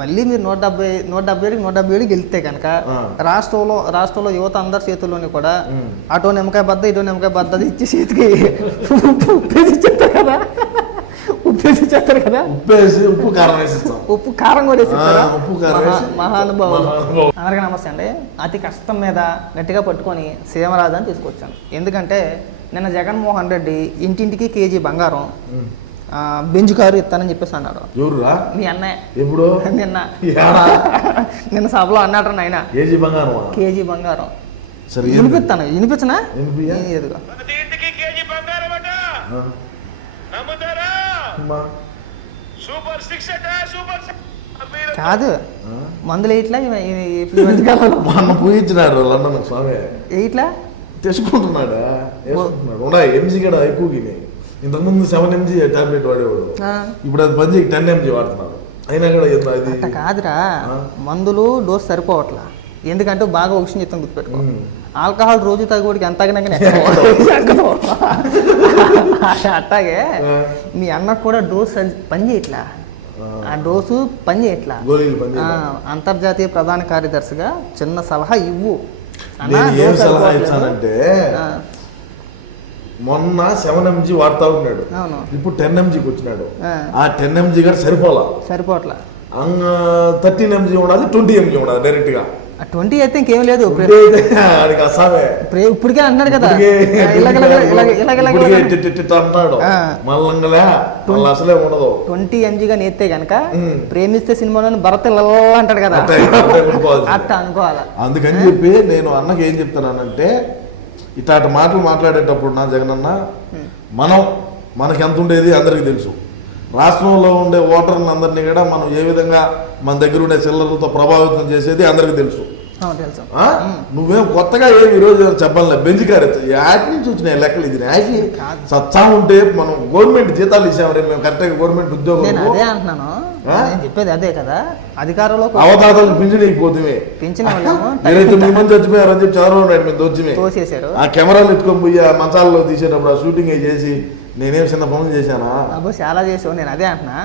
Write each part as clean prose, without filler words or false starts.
మళ్ళీ మీరు 170 గెలిస్తే కనుక రాష్ట్రంలో యువత అందరి చేతుల్లోని కూడా అటో నిమ్మకాయ బద్ద ఇటో నిమ్మకాయ బద్ద ఇచ్చి చేతికి ఉప్పేసి చెప్తారు కదా, ఉప్పేసి చెప్తారు కదా, ఉప్పు కారం కూడా వేసిస్తారా? మహానుభావులు. అందరికీ నమస్తే అండి. అతి కష్టం మీద గట్టిగా పట్టుకొని సీమరాజాన్ని తీసుకొచ్చాను. ఎందుకంటే నిన్న జగన్మోహన్ రెడ్డి ఇంటింటికి కేజీ బంగారం బెంచ్ కారు ఇస్తానని చెప్పేసి అన్నాడు. మీ అన్నయ్య ఎప్పుడు నిన్న సభలో అన్నాడు. ఆయన కేజీ బంగారం వినిపించనా? కాదు మందులు ఇట్లా ఇట్లా తెచ్చుకుంటున్నాడా? ఎంజీ కూడా ఎక్కువ. ఇంతకుముందు 7 mg టాబ్లెట్ వాడేవాడు, ఇప్పుడు అది పని 10 mg వాడుతున్నాడు. అయినా కూడా అది కాదురా, మందులు డోస్ సరిపోవట్లా. ఎందుకంటే బాగా ఆక్సిజన్ చెప్తాను గుర్తుపెట్టుకో. ఆల్కహాల్ రోజు తగ్గోడికి ఎంత తగినాకనే అట్టాగే మీ అన్నకు కూడా డోస్ పని చేయట్లా, ఆ డోసు పని చేయట్లా. అంతర్జాతీయ ప్రధాన కార్యదర్శిగా చిన్న సలహా ఇవ్వు. ఏం సలహా ఇచ్చానంటే మొన్న 7 mg వాడుతా ఉన్నాడు, ఇప్పుడు 10 mgకి వచ్చినాడు. ఆ 10 mg కూడా సరిపోట్లా. 13 mg ఉండాలి, 20 mg ఉండాలి డైరెక్ట్ గా. 20 అయితే ఇంకేం లేదు. ఇప్పటికే అంటున్నాడు కదా అంటాడు, మళ్ళీ అసలే ఉండదు. 20 mg గా నేస్తే గనక ప్రేమిస్తే సినిమాలో భరత్ అంటాడు కదా, అట్ట అనుకోవాలా. అందుకని చెప్పి నేను అన్నకి ఏం చెప్తున్నానంటే, ఇట్లాంటి మాటలు మాట్లాడేటప్పుడు నా జగనన్న, మనకి ఎంత ఉండేది అందరికీ తెలుసు. రాష్ట్రంలో ఉండే ఓటర్ని అందరినీ కూడా మనం ఏ విధంగా మన దగ్గర ఉండే చిల్లరలతో ప్రభావితం చేసేది అందరికీ తెలుసు. నువ్వేం కొత్తగా ఏమి ఈరోజు చెప్పాలి. బెంచ్ కారు యాటి నుంచి వచ్చినాయి లెక్కలు. ఇది యాకి సత్తా ఉంటే మనం గవర్నమెంట్ జీతాలు ఇచ్చాము, మేము కరెక్ట్గా గవర్నమెంట్ ఉద్యోగం. అదే అంటున్నాను, చెప్పేది అదే కదా. అధికారంలో అవతాతలు పింఛన్ అయిపోతుంది. 29 మంది వచ్చిపోయారు అని చెప్పి చంద్రబాబు నాయుడు మీద వచ్చి ఆ కెమెరాలు ఎత్తుకొని పోయి ఆ మంచాలలో తీసేటప్పుడు ఆ షూటింగ్ చేసి నేనేం చిన్న పనులు చేశానా? చాలా చేసావు. నేను అదే అంటున్నా,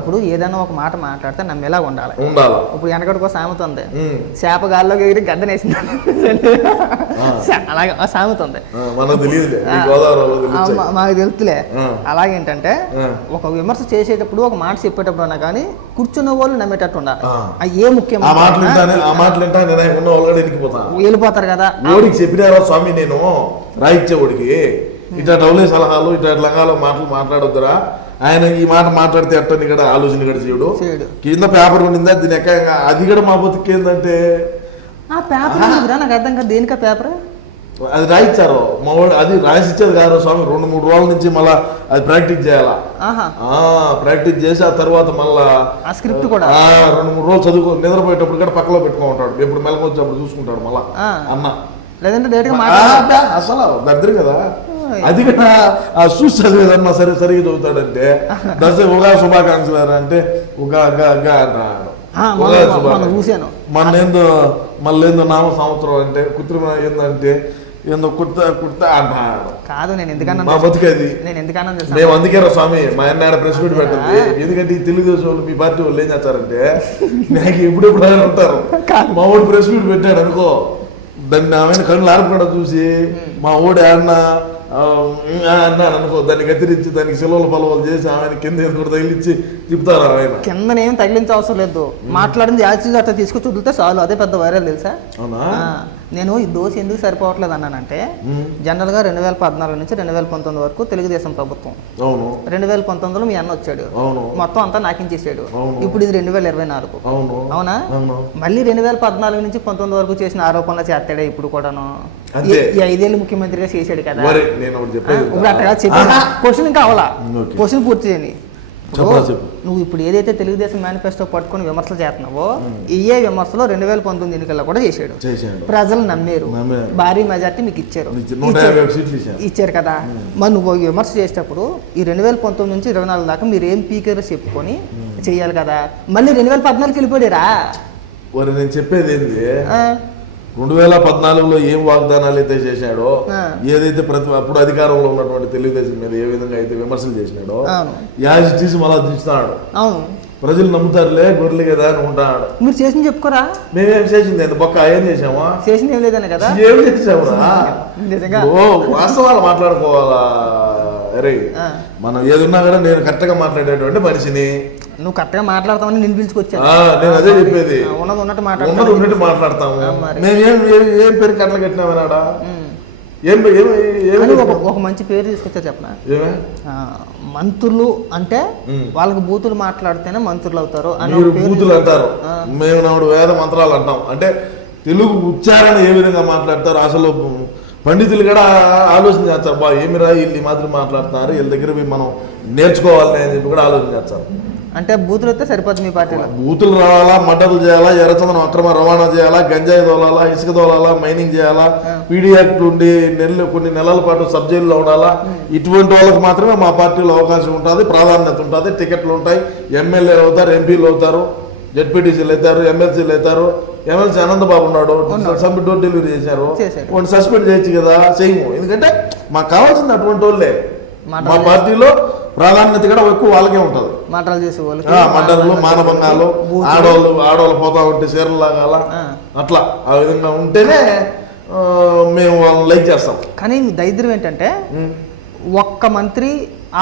ఇప్పుడు ఏదైనా ఒక మాట మాట్లాడితే నమ్మేలా ఉండాలి. ఇప్పుడు వెనకటికో సామెత ఉంది, చేప గాల్లోకి ఎగిరి గద్దనేసింది, అలాగే ఆ సామెత ఉంది. మాకు తెలుసులే. అలాగేంటంటే ఒక విమర్శ చేసేటప్పుడు ఒక మాట చెప్పేటప్పుడు అన్నా కానీ కూర్చున్న వాళ్ళు నమ్మేటట్టు ఉండాలి. ఏ ముఖ్యం వెళ్ళిపోతారు కదా. చెప్పినారా స్వామి నేను రాయిచ్చేవాడికి ఇట్లా డౌలే సలహాలు ఇట్లా లంగాలో మాటలు మాట్లాడొద్దురా, ఆయన ఈ మాట మాట్లాడితే అట్టని కూడా ఆలోచన కూడా చేయడు. కింద పేపర్ ఉండిందా దీని ఎక్క అది కూడా మా బతుకు ఏంటంటే నాకు అర్థం కాదు దేనికా పేపర్ అది రాయిచ్చారు మా వాడు. అది రాసిచ్చేది కాదు స్వామి, 2-3 రోజుల నుంచి మళ్ళా అది ప్రాక్టీస్ చేయాలా. ప్రాక్టీస్ చేసి ఆ తర్వాత మళ్ళా స్క్రిప్ట్ కూడా 2-3 రోజులు చదువుకో, నిద్రపోయేటప్పుడు కూడా పక్కలో పెట్టుకుంటాడు, ఎప్పుడు మెలకు వచ్చేప్పుడు చూసుకుంటాడు మళ్ళా అన్న. లేదంటే అసలు దరిద్రం కదా. అది కూడా ఆ చూసి చదివేదన్నా సరిగా చదువుతాడంటే ఉగా శుభాకాంక్షలు అంటే ఉగా చూశాను. మళ్ళేందో నామ సంవత్సరం అంటే కృత్రిమ ఏందంటే ఏందో కుర్తా అంటాడు. కాదు నేను ఎందుకన్నా మా బతికేది. మేము అందుకే స్వామి మా అన్న ప్రెస్ మీట్ పెట్టండి. ఎందుకంటే ఈ తెలుగుదేశం వాళ్ళు మీ పార్టీ వాళ్ళు ఏం చేస్తారంటే నాకు ఎప్పుడెప్పుడు ఆయన ఉంటారు. మా ఊడు ప్రెస్ మీట్ పెట్టాడు అనుకో, దాన్ని ఆమె కళ్ళు ఆరపడ చూసి మా ఊడు ఏమన్నా అన్నాను అనుకో, దాన్ని గతిరించి దానికి సెలవులు పలవలు చేసి ఆమె కింద కూడా తగిలిచ్చి చెప్తారు. ఆయన కింద ఏం తగిలించే అవసరం లేదు, మాట్లాడింది యాక్చువల్గా అట్లా తీసుకొచ్చి వదిలితే చాలు, అదే పెద్ద వైరల్ తెలుసా. నేను ఈ డోస్ ఎందుకు సరిపోవట్లేదు అన్నానంటే, జనరల్ గా 2014 నుంచి 2019 వరకు తెలుగుదేశం ప్రభుత్వం, 2019లో మీ అన్న వచ్చాడు, మొత్తం అంతా నాకించేసాడు. ఇప్పుడు ఇది 2024. అవునా? మళ్ళీ 2014 నుంచి 19 వరకు చేసిన ఆరోపణలు చేస్తాడే ఇప్పుడు కూడాను. ఈ 5 ఏళ్ళు ముఖ్యమంత్రిగా చేశాడు కదా. ఇప్పుడు అట్టగా చెప్పి క్వశ్చన్ ఇంకా అవలా, క్వశ్చన్ పూర్తి చేయండి. నువ్వు ఇప్పుడు ఏదైతే తెలుగుదేశం మేనిఫెస్టో పట్టుకుని విమర్శలు చేస్తున్నావో, ఏ విమర్శలో 2019 ఎన్నికల్లో కూడా చేశాడు. ప్రజలు నమ్మారు, భారీ మెజార్టీ మీకు ఇచ్చారు కదా. మరి నువ్వు విమర్శ చేసేటప్పుడు ఈ 2019 నుంచి 24 దాకా మీరు ఏం పీకేరో చెప్పుకొని చెయ్యాలి కదా. మళ్ళీ 2014కి వెళ్ళిపోయారా? నేను చెప్పేది ఏంటి, 2014లో ఏం వాగ్దానాలు అయితే చేశాడో, ఏదైతే అప్పుడు అధికారంలో ఉన్నటువంటి తెలుగుదేశం మీద ఏ విధంగా అయితే విమర్శలు చేసినాడో, యాజ్ తీసి మళ్ళా తీస్తున్నాడు. ప్రజలు నమ్ముతారులే గొర్రెలు కదా అని ఉంటాడు. మీరు చేసింది చెప్పుకోరా? మేమేం చేసింది ఎంత బొక్క ఏం చేసామా? చేసింది ఏం లేదనే కదా. ఏం చేసావురా? నిజంగా వాస్తవాలు మాట్లాడుకోవాలా. అరే మనం ఏదున్నా కూడా నేను కరెక్ట్గా మాట్లాడేటువంటి మనిషిని. నువ్వు కరెక్ట్గా మాట్లాడతామని నేను పిలుచుకొచ్చాను. నేను అదే చెప్పేది, ఉన్నది ఉన్నట్టు మాట్లాడతాము. మేము ఏం పేరు కట్టలు కట్టినామన్నాడా? ఒక మంచి పేరు తీసుకొచ్చా చెప్పనా? మంత్రులు అంటే వాళ్ళకి బూతులు మాట్లాడితేనే మంత్రులు అవుతారు అని బూతులు అంటారు. మేము నాడు వేద మంత్రాలు అంటాం. అంటే తెలుగు ఉచ్చారణ ఏ విధంగా మాట్లాడతారు అసలు పండితులు కూడా ఆలోచన చేస్తారు. బా ఏమిరా వీళ్ళు ఈ మాత్రం మాట్లాడుతున్నారు, వీళ్ళ దగ్గర మనం నేర్చుకోవాలని అని చెప్పి కూడా ఆలోచన చేస్తారు. అంటే బూతులు వస్తే సరిపోతుంది మీ పార్టీలో. బూతులు రావాలా, మర్డర్లు చేయాలా, ఎర్రచందనం అక్రమ రవాణా చేయాలా, గంజాయి తోలాలా, ఇసుక తోలాలా, మైనింగ్ చేయాలా, పీడీ యాక్ట్ ఉండి కొన్ని నెలల పాటు సబ్ జైల్లో ఉండాలా. ఇటువంటి వాళ్ళకి మాత్రమే మా పార్టీలో అవకాశం ఉంటుంది, ప్రాధాన్యత ఉంటుంది, టికెట్లు ఉంటాయి, ఎమ్మెల్యేలు అవుతారు, ఎంపీలు అవుతారు, జెడ్పీటీసీలు అవుతారు, ఎమ్మెల్సీలు అవుతారు. ఎమ్మెల్సీ అనంతబాబు ఉన్నాడు, సబ్మిట్ డోర్ డెలివరీ చేశారు. వాడిని సస్పెండ్ చేయొచ్చు కదా, చేయము. ఎందుకంటే మాకు కావాల్సింది అటువంటి వాళ్ళే. మా పార్టీలో ప్రాధాన్యత కూడా ఎక్కువ వాళ్ళకే ఉంటుంది. మాటలు చేసే వాళ్ళు, మటర్లు, మానభంగాలు, ఆడవాళ్ళు పోతా ఉంటే చీరలు లాగాల, అట్లా ఆ విధంగా ఉంటేనే మేము వాళ్ళని లైక్ చేస్తాం. కానీ దరిద్రం ఏంటంటే ఒక్క మంత్రి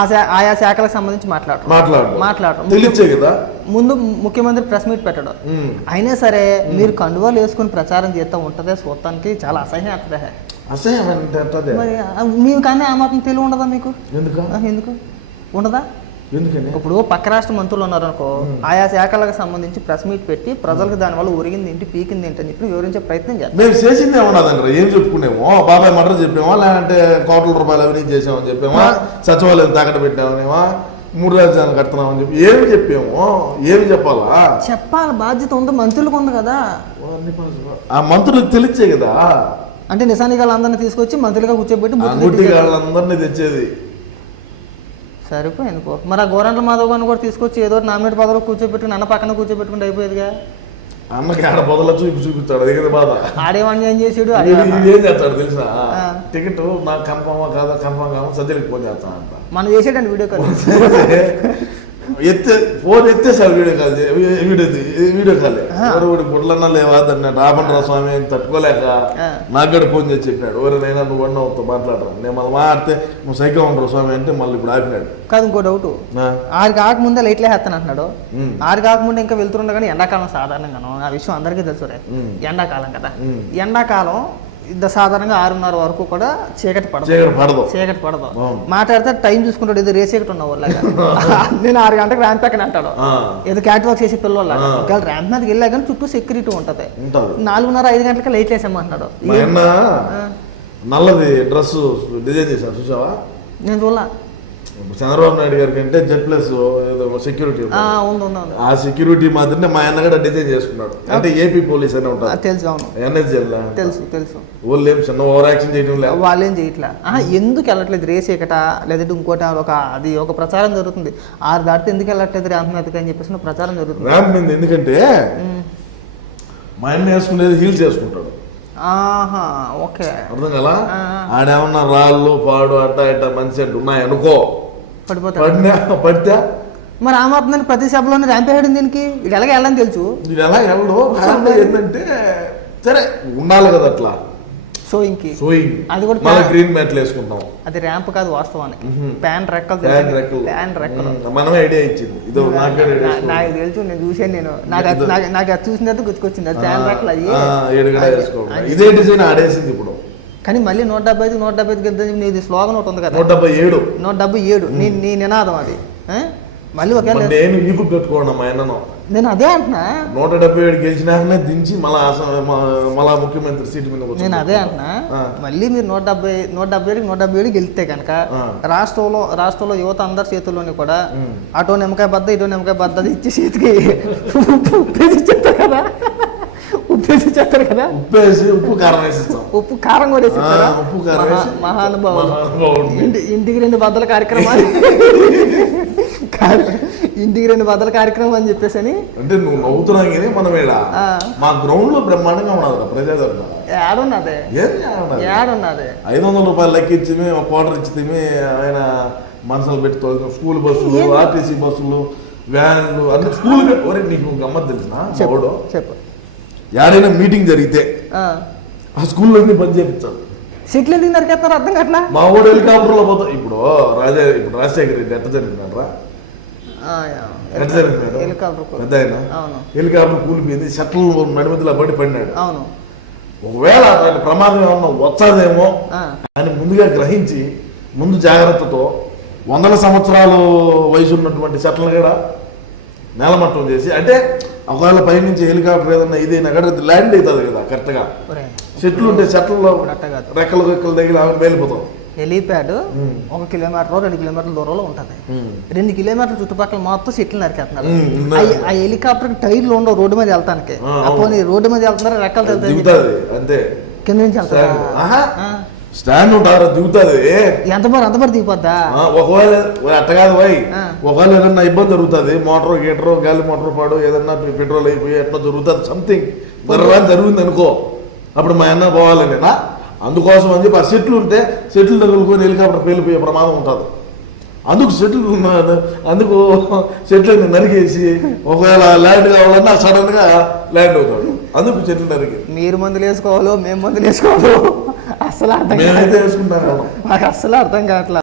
ఆయా శాఖలకు సంబంధించి మాట్లాడరు. తెలియచ్చే కదా. ముందు ముఖ్యమంత్రి ప్రెస్ మీట్ పెట్టడం, అయినా సరే మీరు కండువాలు వేసుకుని ప్రచారం చేస్తూ ఉంటదే చూడటానికి చాలా అసహ్యం అవుతుంది. అసహ్యం అంటే మరి మీకు కానీ ఆ మాత్రం తెలివి ఉండదా మీకు? ఎందుకు ఉండదా? ఎందుకని? ఇప్పుడు పక్క రాష్ట్ర మంత్రులు ఉన్నారు అనుకో, ఆయా శాఖలకు సంబంధించి ప్రెస్ మీట్ పెట్టి ప్రజలకు దానివల్ల ఒరిగింది ఏంటి, పీకింది ఏంటి అని చెప్పి వివరించే ప్రయత్నం చేస్తాం. మేము చేసింది ఏమన్నదండి, ఏం చెప్పుకునేమో బాబాయ్ మటర్ చెప్పామా, లేదంటే కోట్ల రూపాయలు అవినీతి చేసామని చెప్పామా, సచివాలయం తాకట్టు పెట్టామనేమా, 3 రాజధానులు కడుతున్నామని చెప్పి ఏమి చెప్పామో, ఏమి చెప్పాలి బాధ్యత ఉంది, మంత్రులకు ఉంది కదా. ఆ మంత్రులకు తెలిసే కదా. అంటే నిజానికి వాళ్ళందరినీ తీసుకొచ్చి మంత్రులుగా కూర్చోబెట్టి వాళ్ళందరినీ తెచ్చేది సరిపోయింది పో. మరి ఆ గోరంట్ల మాధవ్ గారిని కూడా తీసుకొచ్చి ఏదో నామినేట్ పదవిలో కూర్చోబెట్టుకుని అన్న పక్కన కూర్చోబెట్టుకుంటే అయిపోయేదిగా. అన్నకి ఆడ బదులు చూపిస్తాడు, అది బాధ. ఆడేవాడిని ఏం చేసాడు, ఏం చేస్తాడు తెలుసా? టికెట్ నాకు కన్ఫర్మా కాదా, కన్ఫర్మ్ కాదు సజ్జలకి ఫోన్ చేస్తానంట. మనం చేసేటండి వీడియో కాల్, ఫోన్ ఎత్తేసాడు. వీడియో కాల్ గుడ్లన్నా లేవా దాన్ని రాబండ్రా స్వామి అని తట్టుకోలేక నాకు కూడా ఫోన్ చేసి చెప్పినాడు, ఎవరైనా నువ్వు అన్నవుతో మాట్లాడరా, నేను మళ్ళీ మాట్లాడితే నువ్వు సైకో ఉండరు స్వామి అంటే మళ్ళీ ఇప్పుడు ఆపినాడు. కాదు ఇంకో డౌట్, 6 కాకముందే లైట్లే వేస్తాను అంటున్నాడు. 6 కాకముందే ఇంకా వెళ్తుండే కానీ ఎండాకాలం సాధారణంగాను, ఆ విషయం అందరికీ తెలుసు. ఎండాకాలం కదా, ఎండాకాలం సాధారణంగా 6:30 వరకు కూడా చీకటి పడదు. మాట్లాడితే టైం చూసుకుంటాడు, ఏదో రేసేకటి ఉన్న వాళ్ళగా. నేను 6 గంటలకు ర్యాంప్ ఎక్కని అంటాడు, ఏదో క్యాట్ వాక్ చేసి పిల్లల ఒకవేళ ర్యాంప్ మీదకి వెళ్ళా కానీ చుట్టూ సెక్యూరిటీ ఉంటది. 4:30-5 గంటలకి లైట్లు వేసామంటున్నాడు. నల్లది డ్రెస్ డిజైన్ చేశాను చూసావా? నేను చూడలా. చంద్రబాబు నాయుడు గారికి అంటే జెడ్+ ఏదో సెక్యూరిటీ, ఆ సెక్యూరిటీ మాదిరినే మా అన్న కూడా డిజైన్ చేసుకున్నాడు. అంటే ఏపీ పోలీస్ అని ఉంటారు, తెలుసు. ఎన్ఎస్జీఎల్ తెలుసు. వాళ్ళు ఏం చిన్న ఓవర్ యాక్షన్ చేయడం లేదు, వాళ్ళు ఏం చేయట్లా. ఎందుకు వెళ్ళట్లేదు రేసేకట, లేదంటే ఇంకోటి ఒక ప్రచారం జరుగుతుంది. 6 దాటితే ఎందుకు వెళ్ళట్లేదు ర్యాంప్ మీదకి అని చెప్పేసి ప్రచారం జరుగుతుంది. ర్యాంప్ మీద ఎందుకంటే మా అన్న వేసుకునేది హీల్స్ వేసుకుంటాడు. ఓకే, అర్థం కదా. ఆడేమన్నా రాళ్ళు పాడు అట్టా ఇట్టా మంచి అంటే ఉన్నాయి అనుకో, పడితే మరి ఆ మాత్రం ప్రతి సభలోనే ర్యాంప్ వేయడం దీనికి ఇది ఎలాగ వెళ్ళని తెలుసు. ఇది ఎలా వెళ్ళడు ఏంటంటే సరే ఉండాలి కదా అట్లా షోయింగ్ అది కూడా గ్రీన్ మ్యాట్లు వేసుకుంటాం. అది ర్యాంప్ కాదు వాస్తవానికి, ప్యాన్ రెక్కలు మనమే ఐడియా ఇచ్చింది. నాకు తెలుసు, నేను చూసాను. నాకు అది చూసిన తర్వాత గుర్తుకొచ్చింది, అది ప్యాన్ రెక్కలు. అది ఇదే డిజైన్ ఆడేసింది ఇప్పుడు. కానీ మళ్ళీ 175 నీది స్లోగన్ ఒకటి ఉంది కదా, 177 నీ నినాదం అది. మళ్ళీ నేను ఈ బుక్ పెట్టుకోండి మా అన్నను. నేను అదే అంటున్నా, 177 గెలిచినాకనే దించి మళ్ళా ముఖ్యమంత్రి సీటు మీద. నేను అదే అంటున్నా, మళ్ళీ మీరు 177 గెలిస్తే కనుక రాష్ట్రంలో యువత అందరి చేతుల్లోని కూడా అటో నిమ్మకాయ బద్ద ఇటో నిమ్మకాయ బద్ద ఇచ్చి చేతికి ఉప్పేసిచ్చేస్తారు కదా, ఉప్పు కారం వేసిస్తాం. ఉప్పు కారం కూడా వేసిస్తారా? మహానుభావుడు. ఇంటికి 2 బద్దల కార్యక్రమాలు, ఇంటికి 2 బద్దల కార్యక్రమం అని చెప్పేసి అని. అంటే నువ్వు నవ్వుతున్నావు కానీ మనం మా గ్రౌండ్ లో బ్రహ్మాండంగా ఉన్నది ప్రజాదరణ. ఏడున్నది 500 రూపాయలు లెక్కించి ఒక క్వార్టర్ ఇచ్చి ఆయన మనసులు పెట్టి స్కూల్ బస్సులు, ఆర్టీసీ బస్సులు, వ్యాన్లు అన్ని స్కూల్ ఒరే నీకు గమ్మత్ తెలిసిన చెప్పు వాడు చెప్పు. యాడైనా మీటింగ్ జరిగితే ఆ. ఆ స్కూల్లో అన్ని పని చేయించాలి. సీట్లు ఎందుకు నరికేస్తారు అర్థం కావట్లా. మా వాడు హెలికాప్టర్లో పోతాం. ఇప్పుడు రాజశేఖర్ రెడ్డి ఎట్ట జరిగినారా ఎట్ట జరిగినాడు హెలికాప్టర్ పెద్ద ఆయన అవును హెలికాప్టర్ కూలిపోయింది, షట్లు నడిమధ్యలో పడినాడు. అవును. ఒకవేళ అట్లాంటి ప్రమాదం ఏమన్నా వచ్చాదేమో అని ముందుగా గ్రహించి ముందు జాగ్రత్తతో 100 సంవత్సరాలు వయసు ఉన్నటువంటి చెట్లను కూడా నేలమట్టం చేసి, అంటే ఒకవేళ పైనుంచి హెలికాప్టర్ ఏదన్నా ఇదైనా కూడా ల్యాండ్ అవుతుంది కదా కరెక్ట్గా. చెట్లు ఉంటే చెట్లలో రెక్కలు రెక్కలు దగ్గర వెళ్ళిపోతాం. హెలీప్యాడ్ 1 కిలోమీటర్ 2 కిలోమీటర్ల దూరంలో ఉంటుంది. 2 కిలోమీటర్ల చుట్టుపక్కల మొత్తం చెట్లు నరికేస్తున్నారు. ఆ హెలికాప్టర్ టైర్లు ఉండవు రోడ్డు మీద వెళ్తానికి. అప్పుడు రోడ్డు మీద వెళ్తున్నారు, రెక్కలు దిగుతుంది అంతే, కింద నుంచి వెళ్తారు. స్టాండ్ ఉంటారు దిగుతుంది. ఎంతమంది దిగిపోద్దా? ఒకవేళ అట్ట కాదు పోయి ఒకవేళ ఏదన్నా ఇబ్బంది జరుగుతుంది, మోటార్ గీటరు గాలి మోటార్ పాడు ఏదన్నా పెట్రోల్ అయిపోయి ఎట్లా జరుగుతుంది, సంథింగ్ జరిగింది అనుకో, అప్పుడు మా అన్న పోవాలనేనా. అందుకోసం అని చెప్పి ఆ సెట్లు ఉంటే సెట్లు తగులుకొని హెలికాప్టర్ పేలిపోయే ప్రమాదం ఉంటుంది. అందుకు అందుకు చెట్లని నరికేసి ఒకవేళ ల్యాండ్ కావాలన్నా సడన్ గా ల్యాండ్ అవుతాడు. అందుకు చెట్లు నరికి మీరు మందులు వేసుకోవాలో మేము మందులు వేసుకోవాలో అస్సలు అర్థం మేమైతే వేసుకుంటాను. మాకు అస్సలు అర్థం కావట్లేదు.